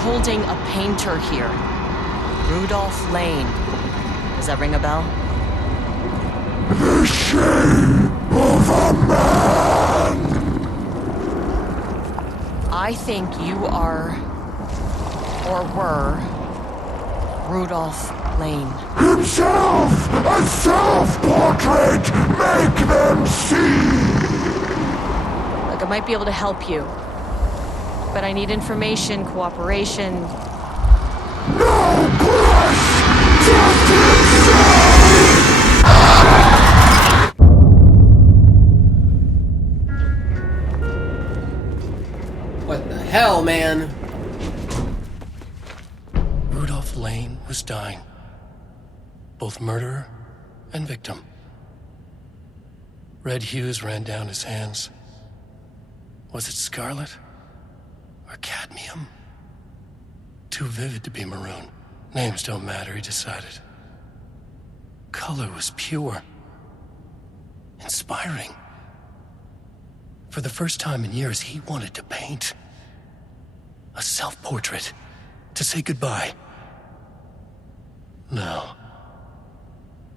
holding a painter here. Rudolph Lane. Does that ring a bell? The shame of a man! I think you are, or were, Rudolph Lane. Himself! A self-portrait! Make them see! Look, I might be able to help you. But I need information, cooperation. No brush! Just himself! What the hell, man? Rudolph Lane was dying. Both murderer and victim. Red hues ran down his hands. Was it scarlet? Or cadmium? Too vivid to be maroon. Names don't matter, he decided. Color was pure. Inspiring. For the first time in years, he wanted to paint. A self-portrait. To say goodbye. No.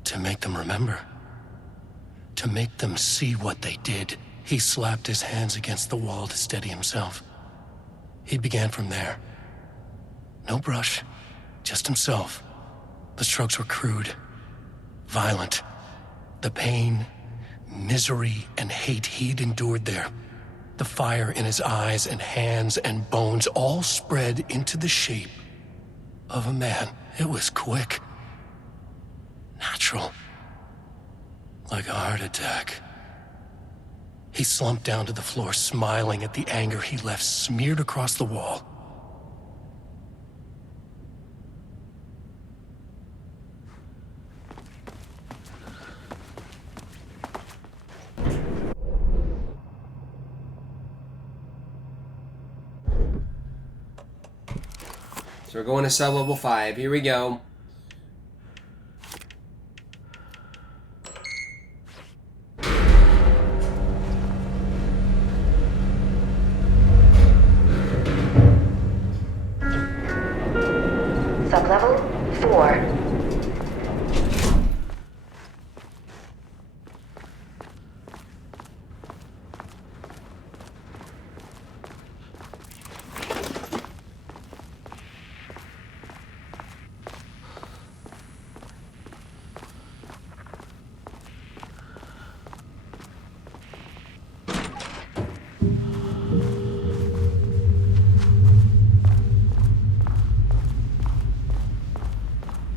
To make them remember. To make them see what they did. He slapped his hands against the wall to steady himself. He began from there. No brush, just himself. The strokes were crude, violent. The pain, misery, and hate he'd endured there. The fire in his eyes and hands and bones all spread into the shape of a man. It was quick. Natural. Like a heart attack. He slumped down to the floor, smiling at the anger he left smeared across the wall. So we're going to sub-level 5. Here we go. Sub-level 4.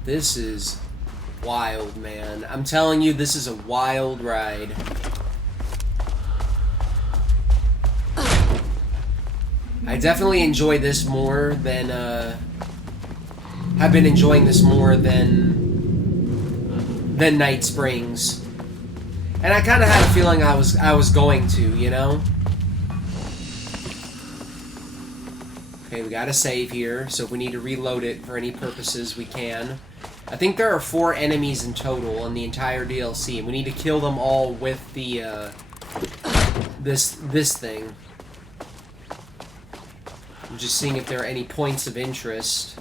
This is wild, man. I'm telling you, this is a wild ride. I definitely enjoy this more than, have been enjoying this more than Night Springs. And I kind of had a feeling I was going to, you know? Okay, we gotta save here, so if we need to reload it for any purposes, we can. I think there are 4 enemies in total in the entire DLC, and we need to kill them all with the, this thing. I'm just seeing if there are any points of interest.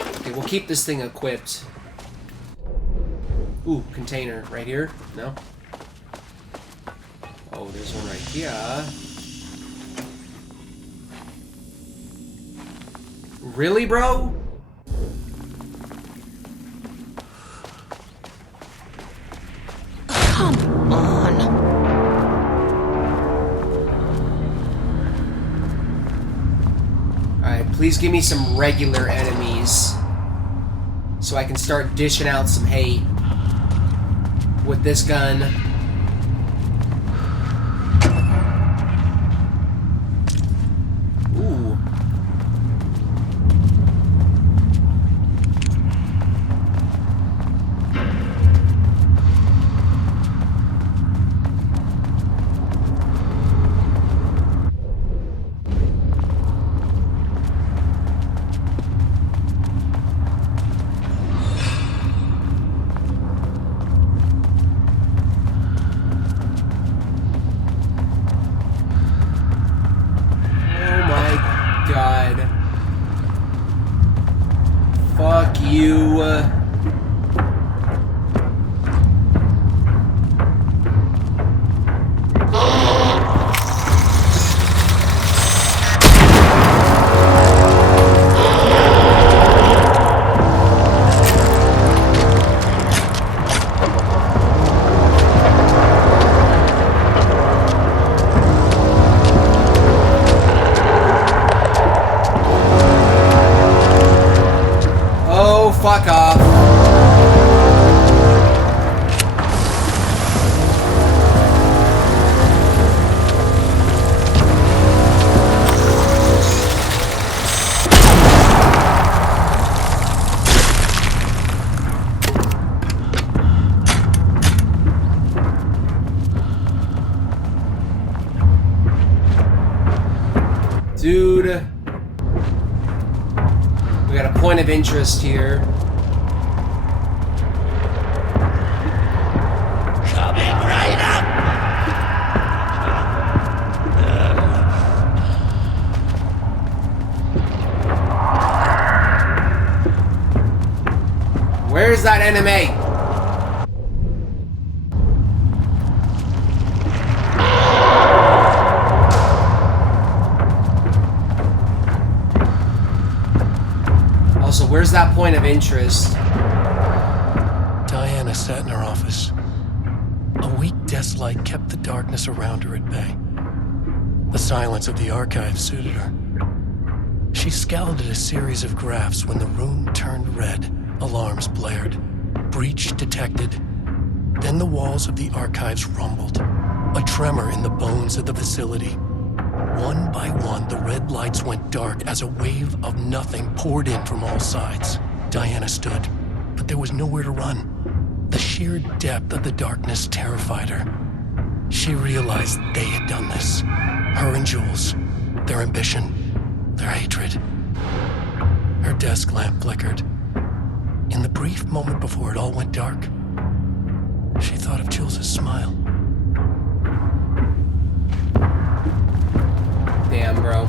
Okay, we'll keep this thing equipped. Ooh, container. Right here? No? Oh, there's one right here. Really, bro? Come on. Alright, please give me some regular enemies so I can start dishing out some hate with this gun. Ooh. Dude. We got a point of interest here. Coming right up! Where's that enemy? Also, where's that point of interest? Diana sat in her office. A weak desk light kept the darkness around her at bay. The silence of the archive suited her. She scowled at a series of graphs when the room turned red. Alarms blared. Breach detected. Then the walls of the archives rumbled. A tremor in the bones of the facility. One by one, the red lights went dark as a wave of nothing poured in from all sides. Diana stood, but there was nowhere to run. The sheer depth of the darkness terrified her. She realized they had done this. Her and Jules. Their ambition. Their hatred. Her desk lamp flickered. In the brief moment before it all went dark, she thought of Jules' smile. Damn, bro.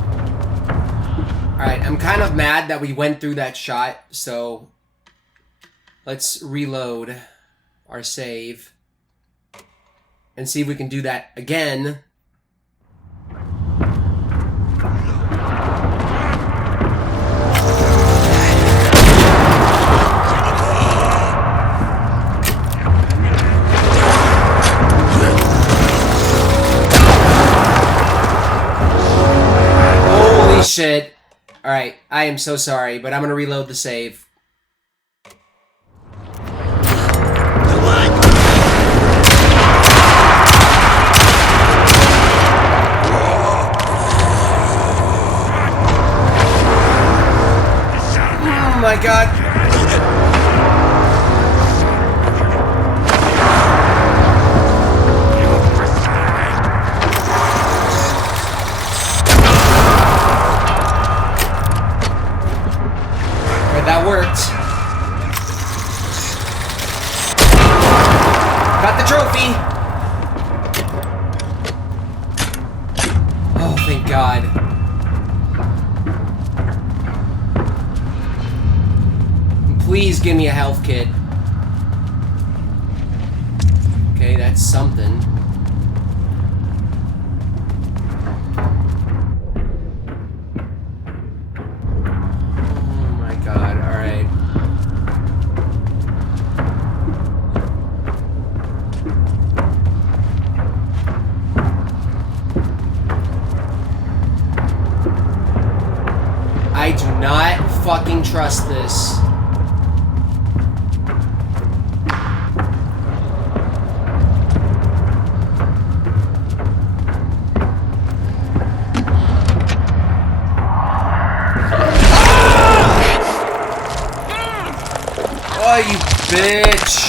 Alright, I'm kind of mad that we went through that shot, so let's reload our save and see if we can do that again. Shit. Alright, I am so sorry, but I'm gonna reload the save. Oh my god. That worked. Got the trophy. Oh, thank God. Please give me a health kit. Okay, that's something. I do not fucking trust this. Oh, you bitch.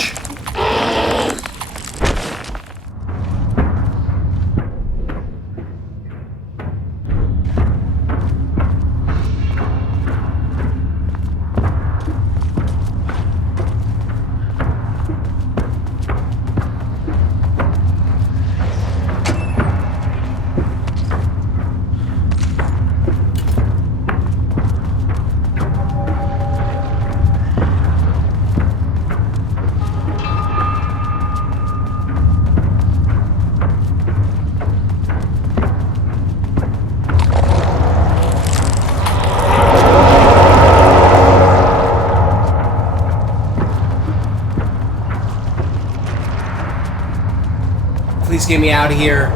Please get me out of here.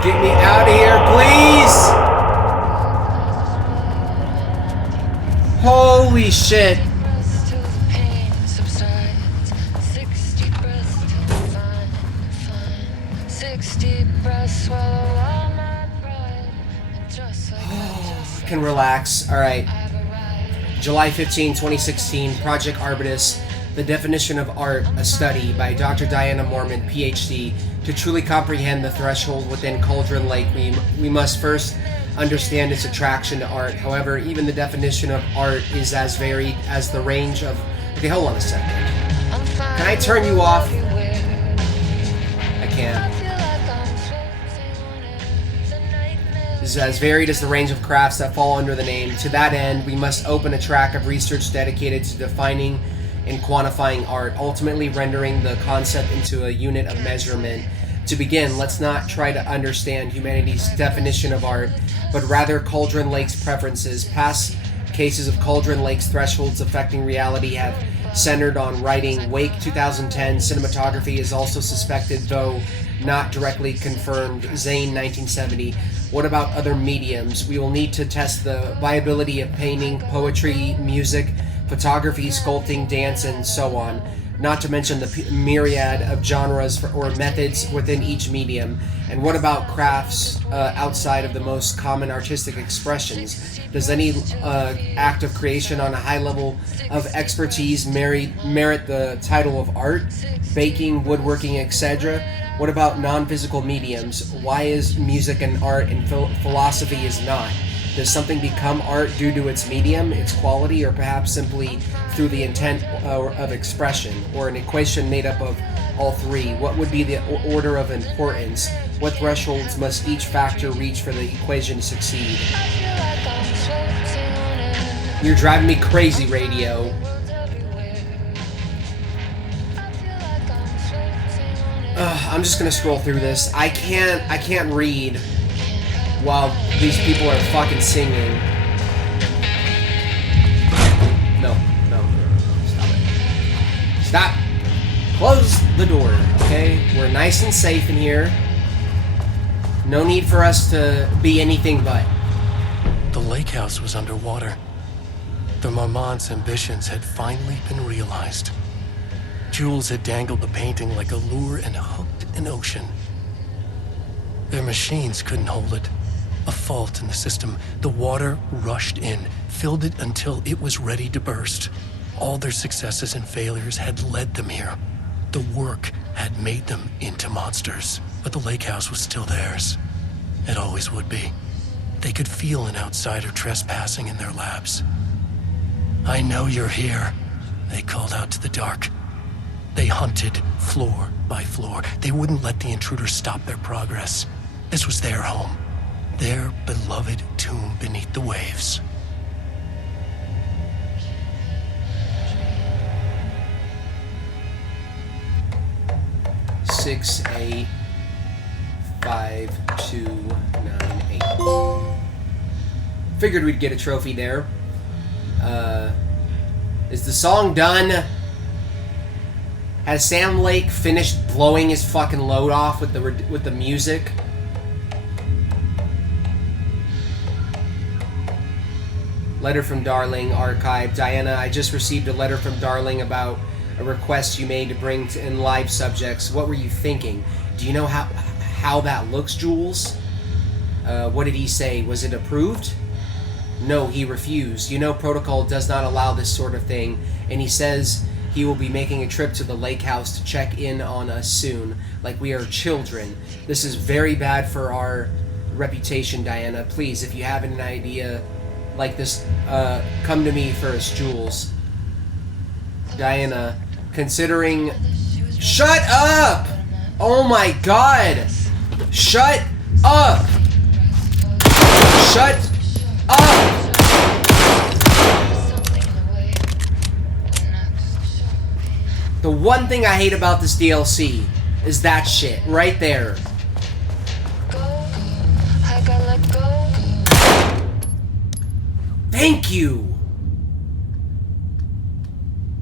Get me out of here, please! Holy shit. I can relax. Alright. July 15, 2016, Project Arbitus. The Definition of Art, a study by Dr. Diana Mormon, PhD, To truly comprehend the threshold within Cauldron Lake, we must first understand its attraction to art. However, even the definition of art is as varied as the range of... Okay, hold on a second. Can I turn you off? I can. This is as varied as the range of crafts that fall under the name. To that end, we must open a track of research dedicated to defining and quantifying art, ultimately rendering the concept into a unit of measurement. To begin, let's not try to understand humanity's definition of art, but rather Cauldron Lake's preferences. Past cases of Cauldron Lake's thresholds affecting reality have centered on writing. Wake 2010 cinematography is also suspected, though not directly confirmed. Zane 1970. What about other mediums? We will need to test the viability of painting, poetry, music, photography, sculpting, dance, and so on. Not to mention the myriad of genres or methods within each medium. And what about crafts outside of the most common artistic expressions? Does any act of creation on a high level of expertise merit the title of art? Baking, woodworking, etc.? What about non-physical mediums? Why is music an art and philosophy is not? Does something become art due to its medium, its quality, or perhaps simply through the intent of expression, or an equation made up of all three? What would be the order of importance? What thresholds must each factor reach for the equation to succeed? You're driving me crazy, radio. I'm just gonna scroll through this. I can't read while these people are fucking singing. No, stop it. Stop. Close the door, okay? We're nice and safe in here. No need for us to be anything but. The lake house was underwater. The Marmont's ambitions had finally been realized. Jules had dangled the painting like a lure and hooked an ocean. Their machines couldn't hold it. A fault in the system. The water rushed in, filled it until it was ready to burst. All their successes and failures had led them here. The work had made them into monsters. But the lake house was still theirs. It always would be. They could feel an outsider trespassing in their labs. "I know you're here," they called out to the dark. They hunted floor by floor. They wouldn't let the intruders stop their progress. This was their home. Their beloved tomb beneath the waves. Six, 8, 5, 2, 9, 8. Figured we'd get a trophy there. Is the song done? Has Sam Lake finished blowing his fucking load off with the music? Letter from Darling, archive. Diana, I just received a letter from Darling about a request you made to bring in live subjects. What were you thinking? Do you know how that looks, Jules? What did he say? Was it approved? No, he refused. You know, protocol does not allow this sort of thing, and he says he will be making a trip to the lake house to check in on us soon, like we are children. This is very bad for our reputation, Diana. Please, if you have an idea like this, come to me first, Jules. Diana, considering... Shut up! Oh my god! Shut up! Shut up! The one thing I hate about this DLC is that shit right there. Thank you!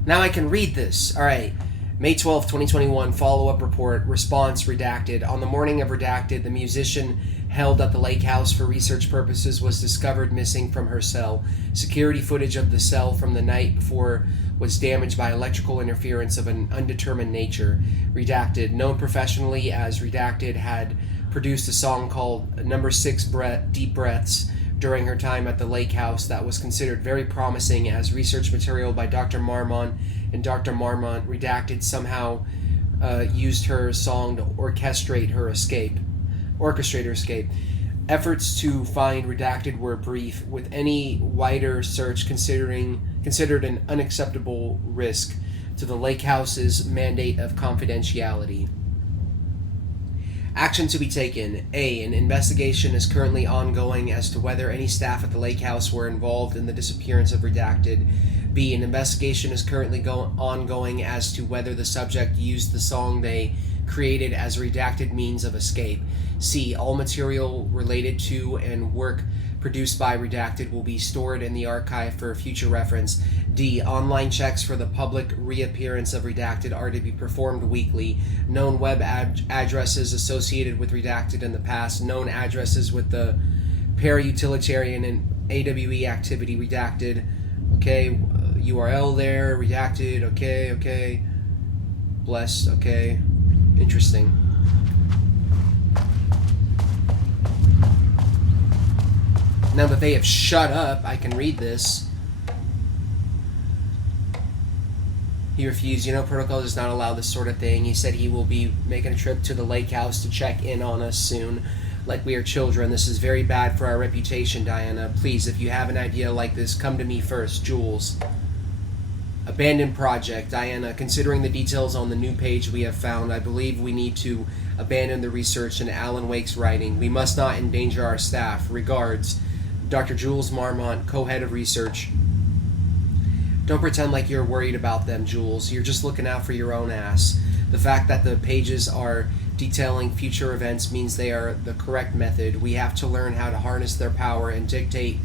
Now I can read this. Alright. May 12th, 2021, follow-up report, response redacted. On the morning of redacted, the musician held at the lake house for research purposes was discovered missing from her cell. Security footage of the cell from the night before was damaged by electrical interference of an undetermined nature. Redacted. Known professionally as Redacted, had produced a song called Number 6 Deep Breaths during her time at the lake house that was considered very promising as research material by Dr. Marmont, and Dr. Marmont, Redacted, somehow used her song to orchestrate her escape. Efforts to find Redacted were brief, with any wider search considered an unacceptable risk to the Lake House's mandate of confidentiality. Action to be taken. A. An investigation is currently ongoing as to whether any staff at the Lake House were involved in the disappearance of Redacted. B. An investigation is currently ongoing as to whether the subject used the song they created as a redacted means of escape. C. All material related to and work produced by Redacted will be stored in the archive for future reference. D. Online checks for the public reappearance of Redacted are to be performed weekly. Known web addresses associated with Redacted in the past. Known addresses with the para-utilitarian and AWE activity Redacted. Okay, URL there, Redacted, okay. Blessed, okay. Interesting. Now that they have shut up, I can read this. He refused. Protocol does not allow this sort of thing. He said he will be making a trip to the lake house to check in on us soon. Like we are children. This is very bad for our reputation, Diana. Please, if you have an idea like this, come to me first. Jules. Abandoned project. Diana, considering the details on the new page we have found, I believe we need to abandon the research in Alan Wake's writing. We must not endanger our staff. Regards, Dr. Jules Marmont, co-head of research. Don't pretend like you're worried about them, Jules. You're just looking out for your own ass. The fact that the pages are detailing future events means they are the correct method. We have to learn how to harness their power and dictate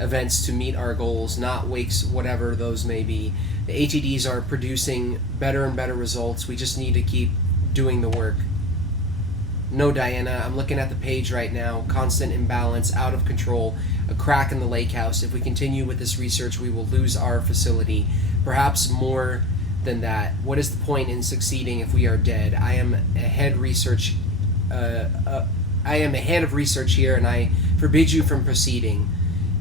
events to meet our goals, not Wake's whatever those may be. The ATDs are producing better and better results. We just need to keep doing the work. No, Diana, I'm looking at the page right now. Constant imbalance, out of control, a crack in the lake house. If we continue with this research, we will lose our facility. Perhaps more than that. What is the point in succeeding if we are dead? I am a head of research here, and I forbid you from proceeding.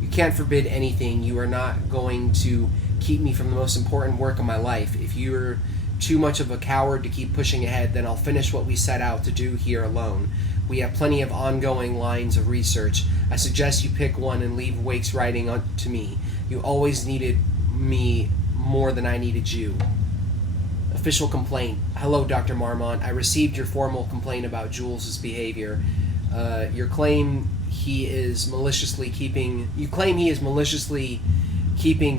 You can't forbid anything. You are not going to keep me from the most important work of my life. If you're too much of a coward to keep pushing ahead, then I'll finish what we set out to do here alone. We have plenty of ongoing lines of research. I suggest you pick one and leave Wake's writing to me. You always needed me more than I needed you. Official complaint. Hello, Dr. Marmont. I received your formal complaint about Jules' behavior. You claim he is maliciously keeping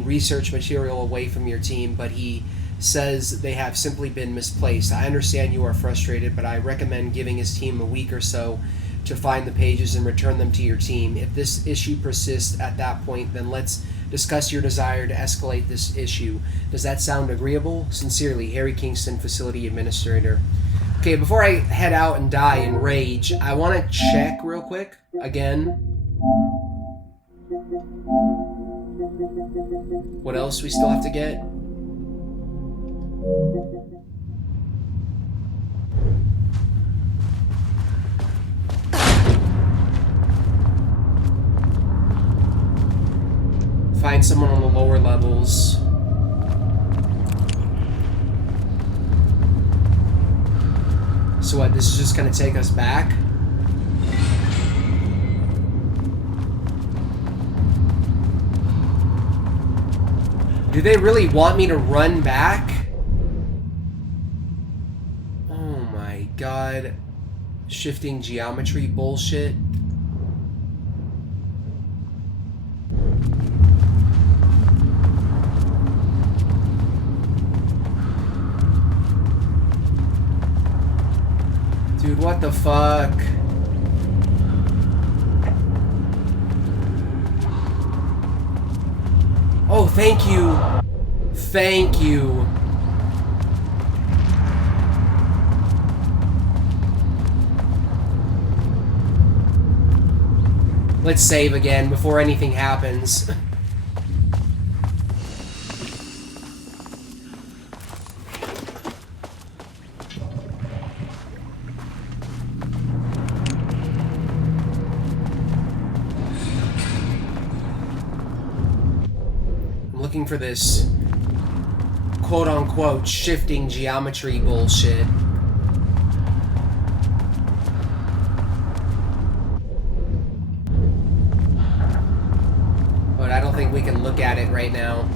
research material away from your team, but he says they have simply been misplaced. I understand you are frustrated, but I recommend giving his team a week or so to find the pages and return them to your team. If this issue persists at that point, then let's discuss your desire to escalate this issue. Does that sound agreeable? Sincerely, Harry Kingston, Facility Administrator. Okay, before I head out and die in rage, I want to check real quick, again. What else we still have to get? Find someone on the lower levels. So what, this is just gonna take us back? Do they really want me to run back? Oh my god. Shifting geometry bullshit. Dude, what the fuck? Oh, thank you. Thank you. Let's save again before anything happens. For this quote-unquote shifting geometry bullshit. at it right now.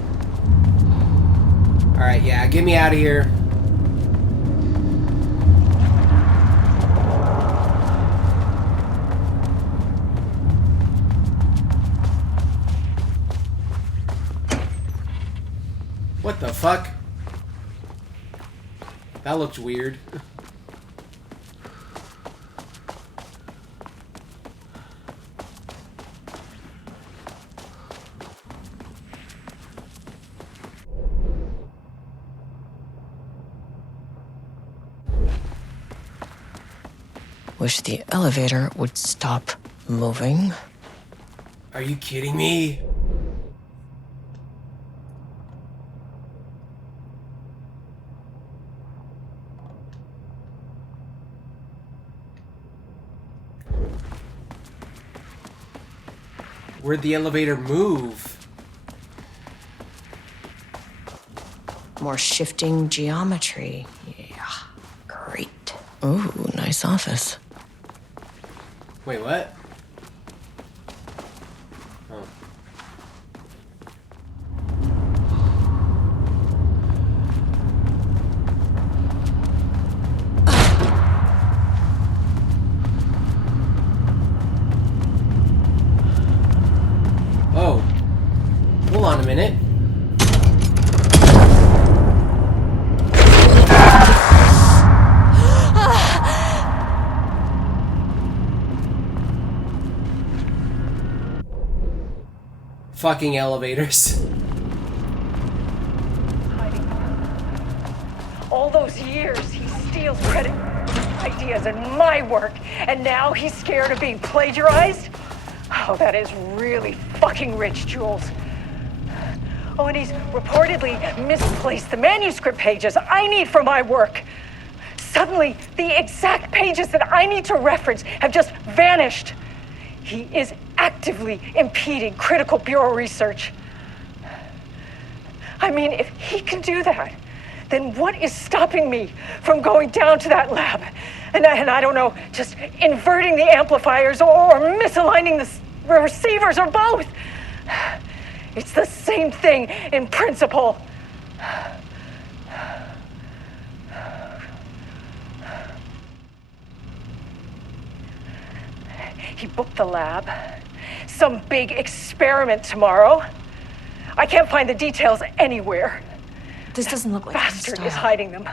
Alright, yeah, get me out of here. What the fuck? That looked weird. Wish the elevator would stop moving. Are you kidding me? Where'd the elevator move? More shifting geometry. Yeah, great. Ooh, nice office. Wait, what? Oh. Oh. Hold on a minute. Fucking elevators. All those years, he steals credit, ideas, and my work, and now he's scared of being plagiarized? Oh, that is really fucking rich, Jules. Oh, and he's reportedly misplaced the manuscript pages I need for my work. Suddenly, the exact pages that I need to reference have just vanished. He is actively impeding critical bureau research. I mean, if he can do that, then what is stopping me from going down to that lab? And I don't know, just inverting the amplifiers or misaligning the receivers or both. It's the same thing in principle. He booked the lab. Some big experiment tomorrow. I can't find the details anywhere. This doesn't look like his Bastard style. is hiding them.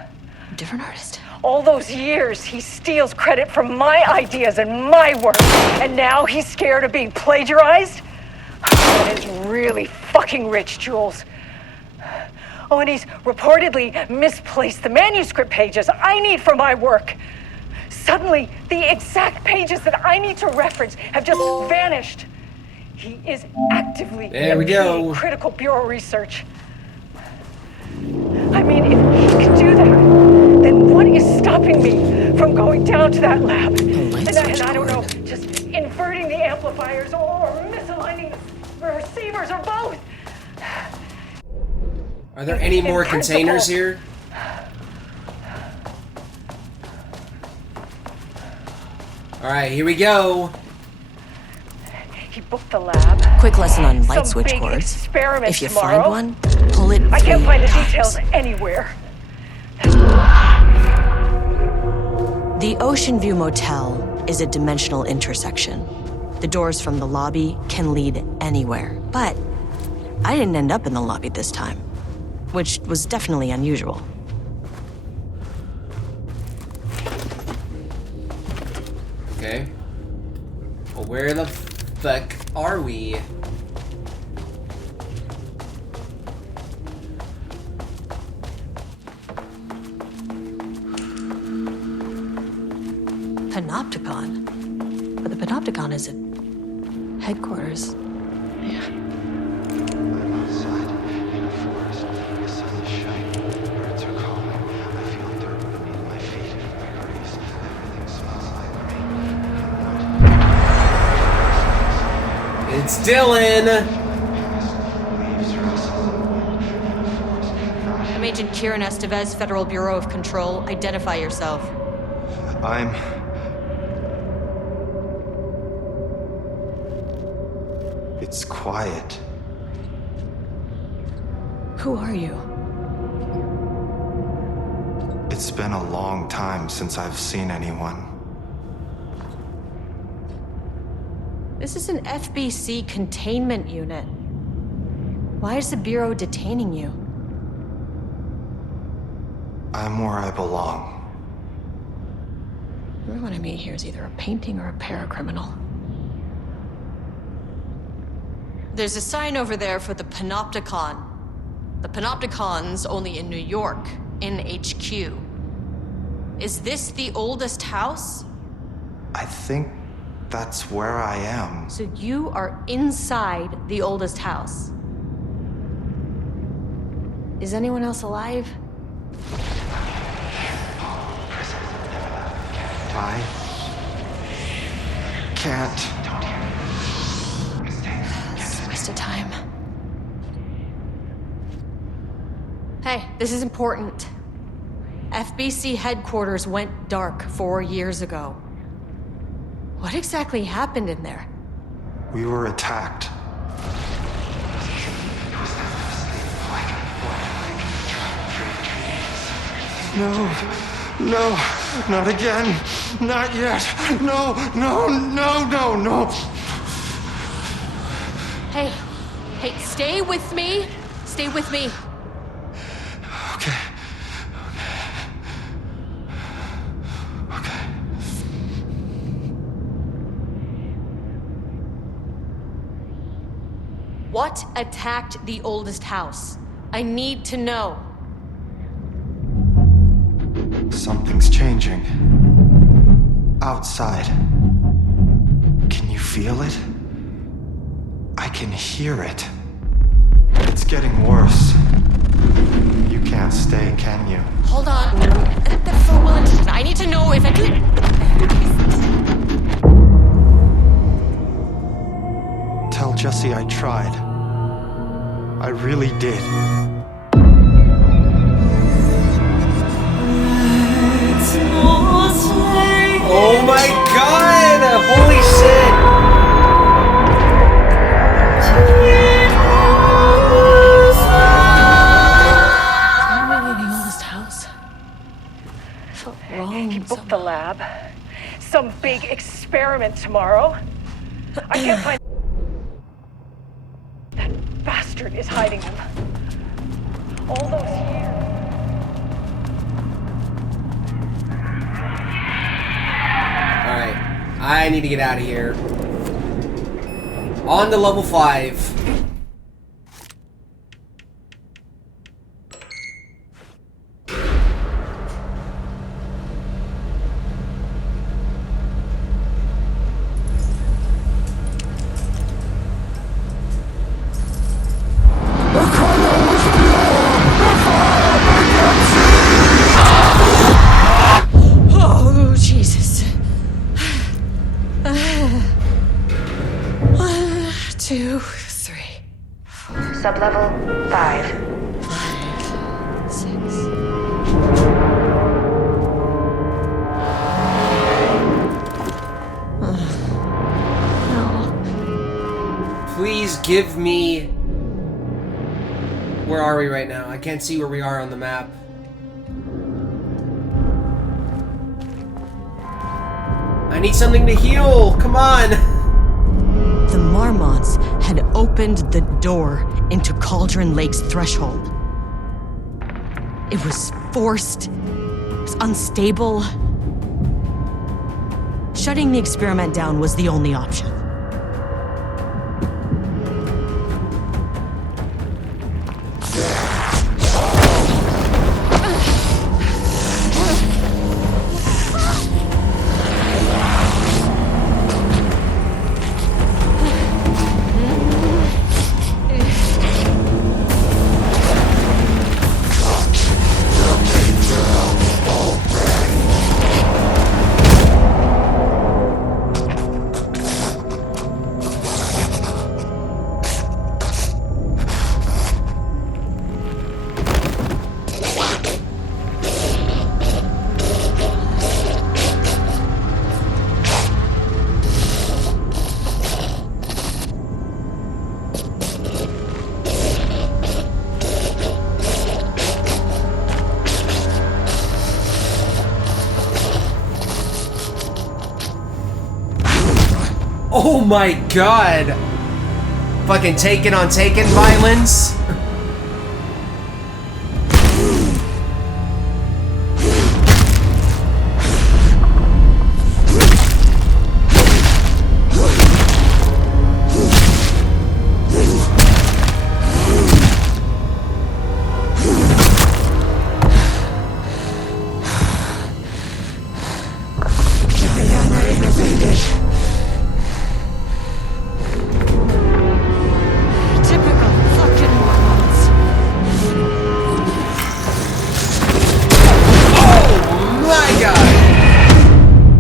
Different artist. All those years, he steals credit for my ideas and my work, and now he's scared of being plagiarized? That is really fucking rich, Jules. Oh, and he's reportedly misplaced the manuscript pages I need for my work. Suddenly, the exact pages that I need to reference have just vanished. He is actively impeding critical bureau research. I mean, if he can do that, then what is stopping me from going down to that lab? And I don't know, just inverting the amplifiers or misaligning the receivers or both. Are there any more containers here? Alright, here we go. He booked the lab. Quick lesson on light Some switch big cords. experiment If you tomorrow. find one, pull it 3 I can't find the times. details anywhere. The Ocean View Motel is a dimensional intersection. The doors from the lobby can lead anywhere, but I didn't end up in the lobby this time, which was definitely unusual. Okay. Well, where the fuck are we? Panopticon? But the Panopticon is at headquarters. Yeah. I'm outside in a forest. The sun is shining. Birds are calling. I feel dirt beneath my feet. I breeze. Everything smells like rain. It's Dylan! Leaves rustle in the wind. In a forest. I'm Agent Kieran Estevez, Federal Bureau of Control. Identify yourself. I'm... It's quiet. Who are you? It's been a long time since I've seen anyone. This is an FBC containment unit. Why is the Bureau detaining you? I'm where I belong. Everyone I meet here is either a painting or a paracriminal. There's a sign over there for the Panopticon. The Panopticon's only in New York, in HQ. Is this the oldest house? I think that's where I am. So you are inside the oldest house. Is anyone else alive? I can't. It's a waste of time. Hey, this is important. FBC headquarters went dark 4 years ago. What exactly happened in there? We were attacked. No, no, not again. Not yet. No, no, no, no, no. Hey, stay with me. Stay with me. Okay. Okay. What attacked the oldest house? I need to know. Something's changing. Outside. Can you feel it? I can hear it. It's getting worse. You can't stay, can you? Hold on. I need to know if I can. Tell Jesse I tried. I really did. Oh my god! Holy shit! Really the oldest house? I felt wrong. He booked the lab. Some big experiment tomorrow. I can't find. That bastard is hiding them. All those years. Alright, I need to get out of here. On to level 5. Oh, Jesus. 1, 2, 3, Sublevel 5. 6. No. Please give me... Where are we right now? I can't see where we are on the map. I need something to heal! Come on! The Marmots had opened the door into Cauldron Lake's threshold. It was forced. It was unstable. Shutting the experiment down was the only option. Oh my god! Fucking taken on taken violence.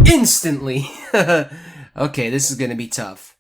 Instantly. Okay, this is gonna be tough.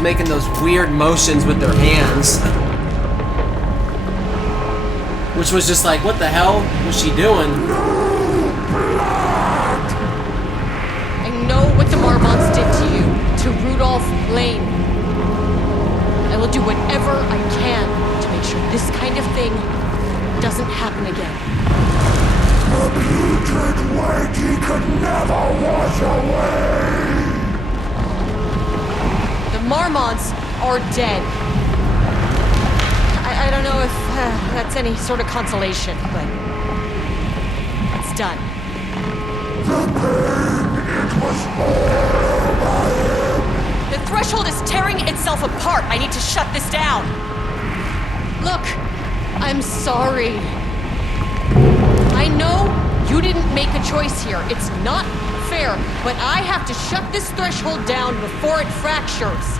Making those weird motions with their hands. Which was just like, what the hell was she doing? I know what the Marmonts did to you, to Rudolph Lane. I will do whatever I can to make sure this kind of thing doesn't happen again. The putrid weight he could never wash away! The Marmonts are dead. I don't know if that's any sort of consolation, but it's done. The pain, it was all by him! The threshold is tearing itself apart. I need to shut this down. Look, I'm sorry. I know you didn't make a choice here. It's not fair, but I have to shut this threshold down before it fractures.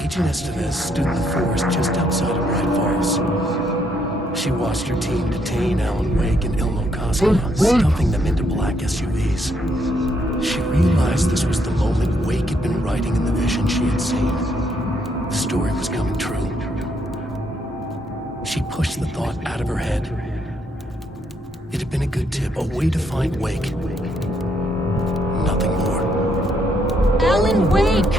Agent Estevez stood in the forest just outside of Bright Falls. She watched her team detain Alan Wake and Ilmo Koski, stuffing them into black SUVs. She realized this was the moment Wake had been writing in the vision she had seen. The story was coming true. She pushed the thought out of her head. It had been a good tip, a way to find Wake. Nothing more. Alan Wake!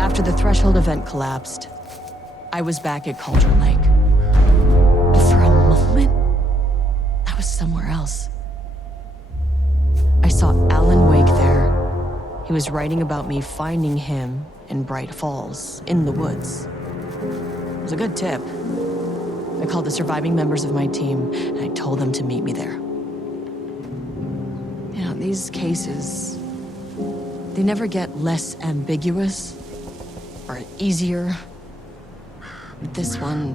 After the threshold event collapsed, I was back at Cauldron Lake. But for a moment, I was somewhere else. I saw Alan Wake there. He was writing about me finding him in Bright Falls, in the woods. It was a good tip. I called the surviving members of my team, and I told them to meet me there. You know, these cases, They never get less ambiguous or easier. But this one,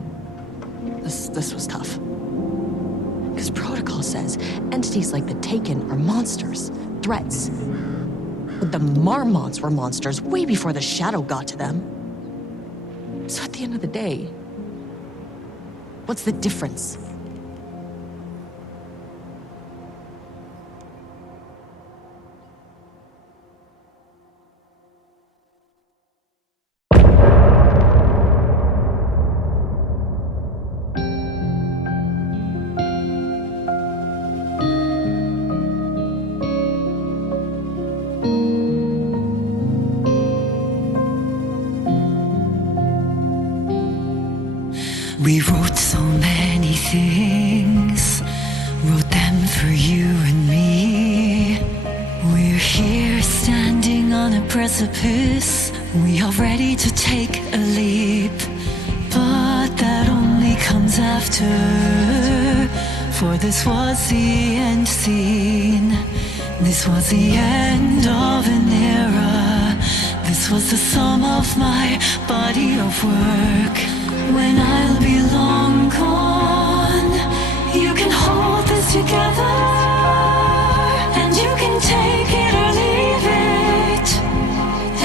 this was tough. Because Protocol says entities like the Taken are monsters, threats. But the Marmots were monsters way before the Shadow got to them. So at the end of the day, what's the difference? We wrote so many things, wrote them for you and me. We're here standing on a precipice. We are ready to take a leap, but that only comes after. For this was the end scene. This was the end of an era. This was the sum of my body of work. When I'll be long gone, you can hold this together, and you can take it or leave it.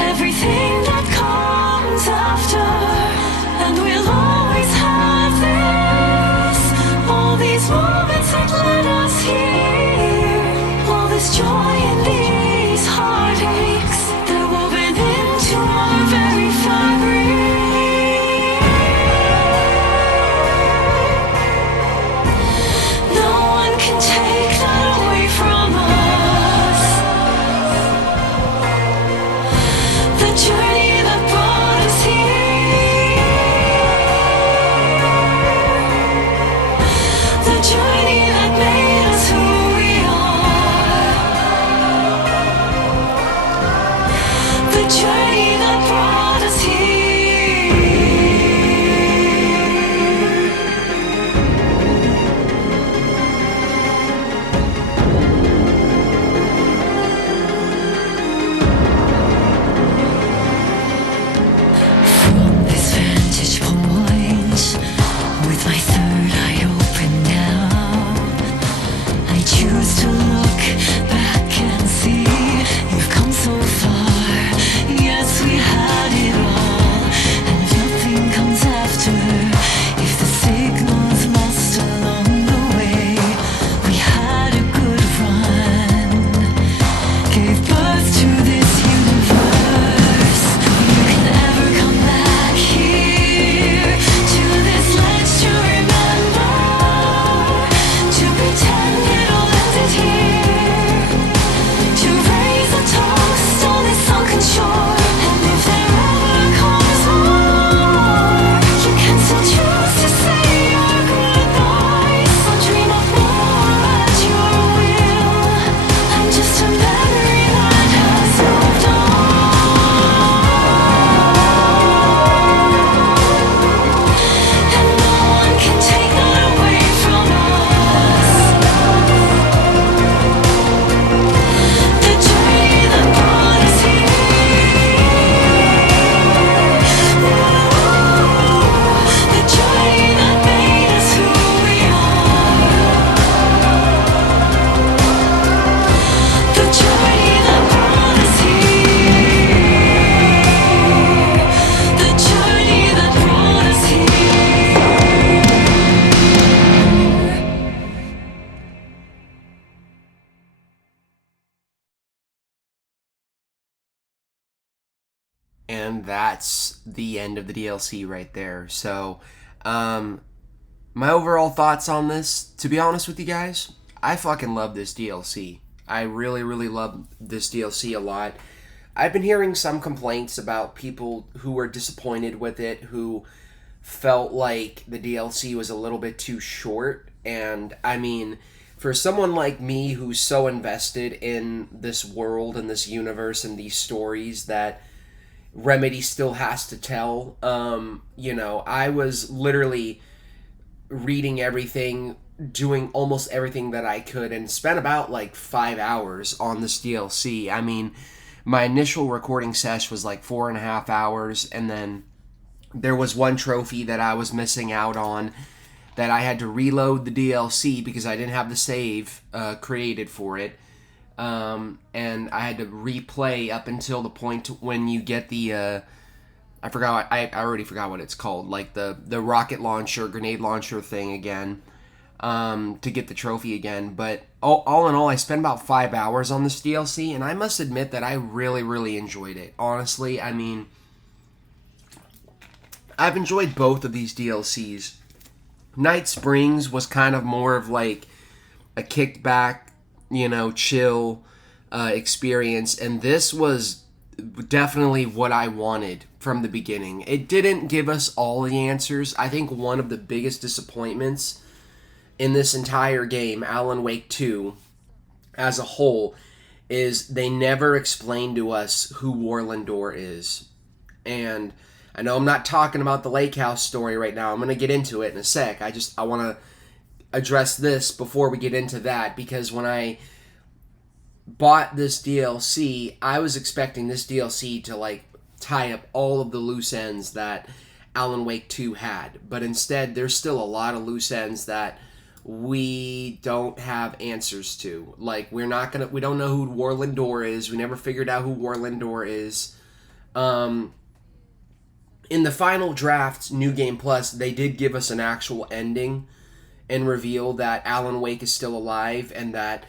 Everything that comes after, and we'll always have this. All these moments that led us here, all this joy and these heartaches, they're woven into our very fabric. And that's the end of the DLC right there. So, my overall thoughts on this, to be honest with you guys, I fucking love this DLC. I really, really love this DLC a lot. I've been hearing some complaints about people who were disappointed with it, who felt like the DLC was a little bit too short. And, I mean, for someone like me who's so invested in this world and this universe and these stories that Remedy still has to tell, I was literally reading everything, doing almost everything that I could, and spent about like 5 hours on this DLC. I mean, my initial recording sesh was like 4.5 hours, and then there was one trophy that I was missing out on that I had to reload the DLC because I didn't have the save created for it. And I had to replay up until the point when you get the I already forgot what it's called, like the rocket launcher, grenade launcher thing again, to get the trophy again. But all in all, I spent about 5 hours on this DLC, and I must admit that I really, really enjoyed it. Honestly, I mean, I've enjoyed both of these DLCs. Night Springs was kind of more of like a kicked back, chill experience, and this was definitely what I wanted from the beginning. It didn't give us all the answers. I think one of the biggest disappointments in this entire game, Alan Wake 2, as a whole, is they never explained to us who Warlindor is. And I know I'm not talking about the Lake House story right now. I'm going to get into it in a sec. I want to address this before we get into that, because when I bought this DLC, I was expecting this DLC to like tie up all of the loose ends that Alan Wake 2 had, but instead there's still a lot of loose ends that we don't have answers to. Like, we don't know who Warlindor is. We never figured out who Warlindor is. In the final draft, New Game Plus, they did give us an actual ending and reveal that Alan Wake is still alive and that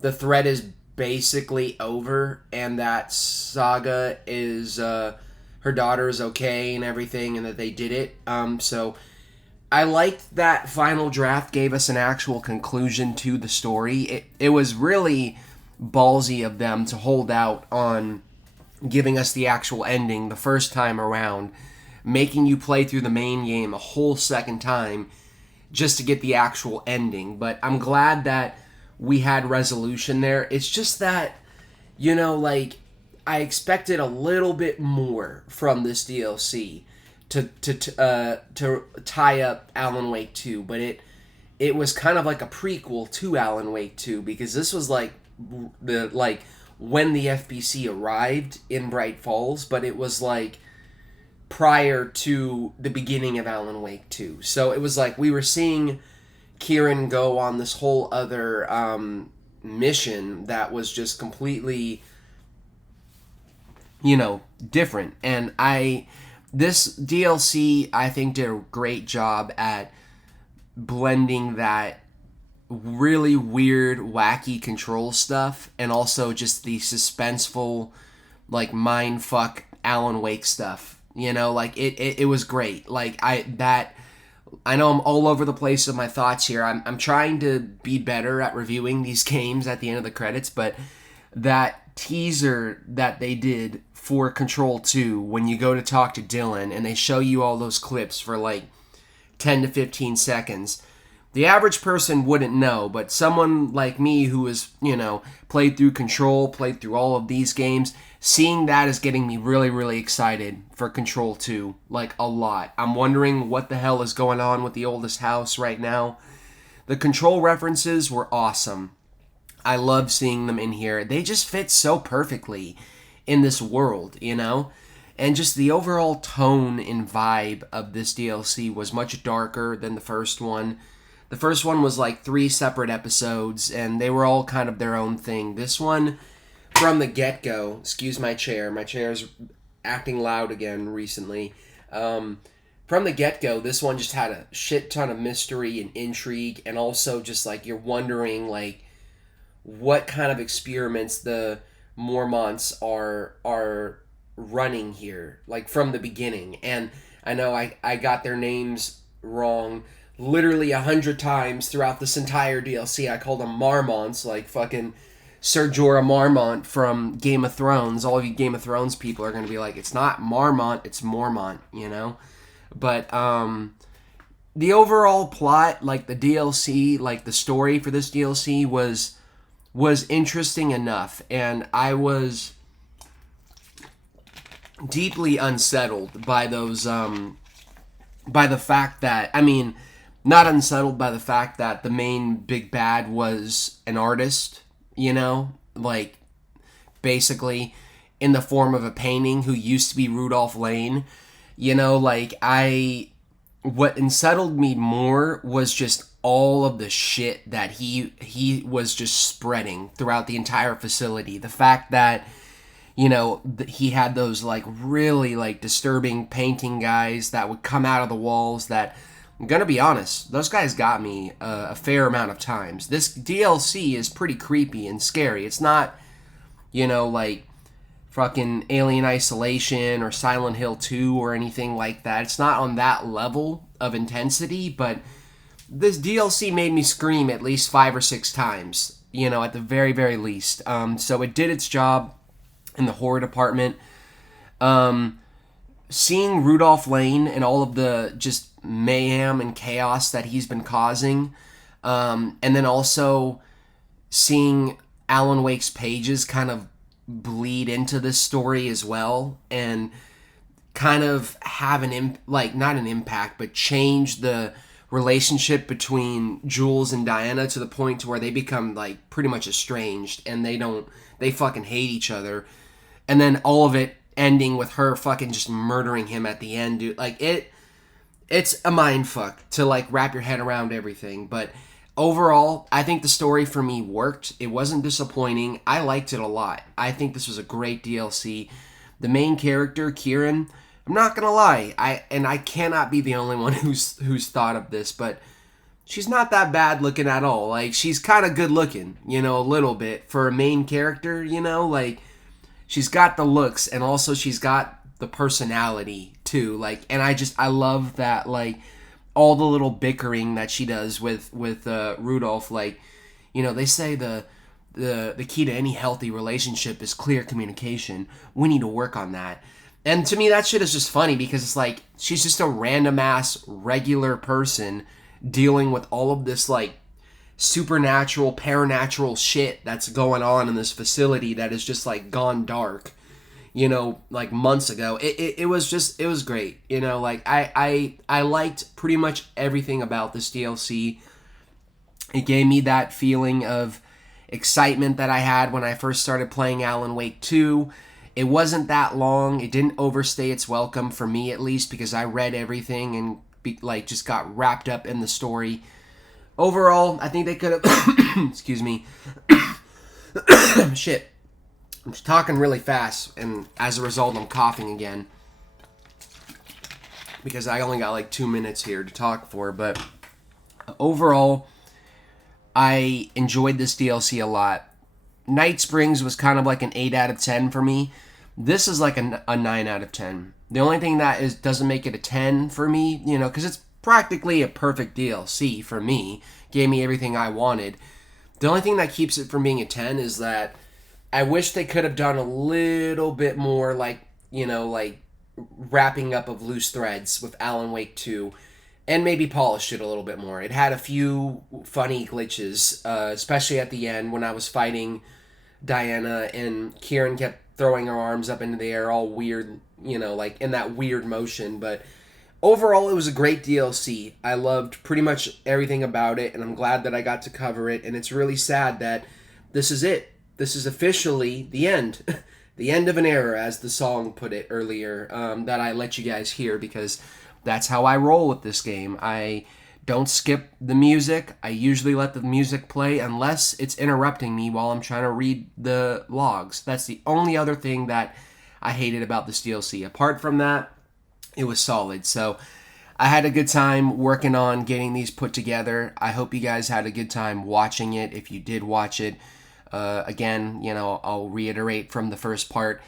the threat is basically over, and that Saga is her daughter is okay and everything, and that they did it. So I liked that final draft gave us an actual conclusion to the story. It was really ballsy of them to hold out on giving us the actual ending the first time around, making you play through the main game a whole second time just to get the actual ending. But I'm glad that we had resolution there. It's just that, I expected a little bit more from this DLC to tie up Alan Wake 2, but it was kind of like a prequel to Alan Wake 2, because this was like when the FBC arrived in Bright Falls, but it was like prior to the beginning of Alan Wake 2. So it was like we were seeing Kieran go on this whole other mission that was just completely, different. And this DLC, I think, did a great job at blending that really weird, wacky control stuff and also just the suspenseful, like, mindfuck Alan Wake stuff. It was great. I know I'm all over the place with my thoughts here. I'm trying to be better at reviewing these games at the end of the credits, but that teaser that they did for Control 2, when you go to talk to Dylan and they show you all those clips for like 10 to 15 seconds, the average person wouldn't know, but someone like me who has, played through Control, played through all of these games, seeing that is getting me really, really excited for Control 2, like a lot. I'm wondering what the hell is going on with the oldest house right now. The Control references were awesome. I love seeing them in here. They just fit so perfectly in this world, And just the overall tone and vibe of this DLC was much darker than the first one. The first one was like 3 separate episodes, and they were all kind of their own thing. This one, from the get-go, excuse my chair's acting loud again recently. From the get-go, this one just had a shit ton of mystery and intrigue, and also just like you're wondering like what kind of experiments the Mormonts are running here, like from the beginning. And I know I got their names wrong literally 100 times throughout this entire DLC. I called them Marmonts, like fucking Ser Jorah Mormont from Game of Thrones. All of you Game of Thrones people are going to be like, it's not Marmont, it's Mormont, But the overall plot, like the DLC, like the story for this DLC was interesting enough, and I was deeply unsettled by those by the fact that, not unsettled by the fact that the main big bad was an artist, basically, in the form of a painting who used to be Rudolph Lane. You know, like, what unsettled me more was just all of the shit that he was just spreading throughout the entire facility. The fact that, you know, he had those, like, really, like, disturbing painting guys that would come out of the walls that, I'm gonna be honest, those guys got me a fair amount of times. This DLC is pretty creepy and scary. It's not, you know, like, fucking Alien Isolation or Silent Hill 2 or anything like that. It's not on that level of intensity, but this DLC made me scream at least 5 or 6 times, you know, at the very, very least. So it did its job in the horror department. Seeing Rudolph Lane and all of the just mayhem and chaos that he's been causing, and then also seeing Alan Wake's pages kind of bleed into this story as well, and kind of have not an impact, but change the relationship between Jules and Diana to the point to where they become, like, pretty much estranged, and they fucking hate each other. And then all of it ending with her fucking just murdering him at the end, dude. Like, it's a mind fuck to, like, wrap your head around everything. But overall, I think the story for me worked. It wasn't disappointing. I liked it a lot. I think this was a great DLC. The main character, Kieran, I'm not gonna lie, I cannot be the only one who's thought of this, but she's not that bad looking at all. Like, she's kind of good looking, you know, a little bit for a main character, you know, like, she's got the looks, and also she's got the personality too. Like, and I love that, like, all the little bickering that she does with Rudolph. Like, you know, they say the key to any healthy relationship is clear communication. We need to work on that. And to me, that shit is just funny because it's like, she's just a random ass regular person dealing with all of this, like, supernatural, paranatural shit that's going on in this facility that is just, like, gone dark, you know, like, months ago. It was great, you know. Like, I liked pretty much everything about this DLC. It gave me that feeling of excitement that I had when I first started playing Alan Wake 2. It wasn't that long. It didn't overstay its welcome, for me at least, because I read everything and just got wrapped up in the story. Overall, I think they could have... excuse me. Shit. I'm just talking really fast, and as a result, I'm coughing again. Because I only got like 2 minutes here to talk for, but overall, I enjoyed this DLC a lot. Night Springs was kind of like an 8 out of 10 for me. This is like a 9 out of 10. The only thing that doesn't make it a 10 for me, you know, because it's practically a perfect DLC for me. Gave me everything I wanted. The only thing that keeps it from being a 10 is that I wish they could have done a little bit more, like, you know, like, wrapping up of loose threads with Alan Wake 2, and maybe polished it a little bit more. It had a few funny glitches, especially at the end when I was fighting Diana and Kieran kept throwing her arms up into the air all weird, you know, like in that weird motion. But overall, it was a great DLC. I loved pretty much everything about it, and I'm glad that I got to cover it. And it's really sad that this is it. This is officially the end. The end of an era, as the song put it earlier, that I let you guys hear, because that's how I roll with this game. I don't skip the music. I usually let the music play unless it's interrupting me while I'm trying to read the logs. That's the only other thing that I hated about this DLC. Apart from that, it was solid. So I had a good time working on getting these put together. I hope you guys had a good time watching it, if you did watch it. Again, you know, I'll reiterate from the first part,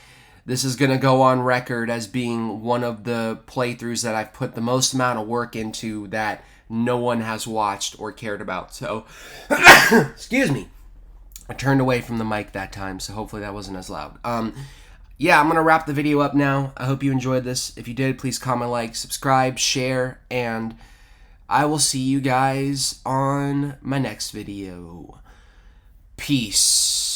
this is going to go on record as being one of the playthroughs that I've put the most amount of work into that no one has watched or cared about. So, excuse me. I turned away from the mic that time, so hopefully that wasn't as loud. Yeah, I'm going to wrap the video up now. I hope you enjoyed this. If you did, please comment, like, subscribe, share, and I will see you guys on my next video. Peace.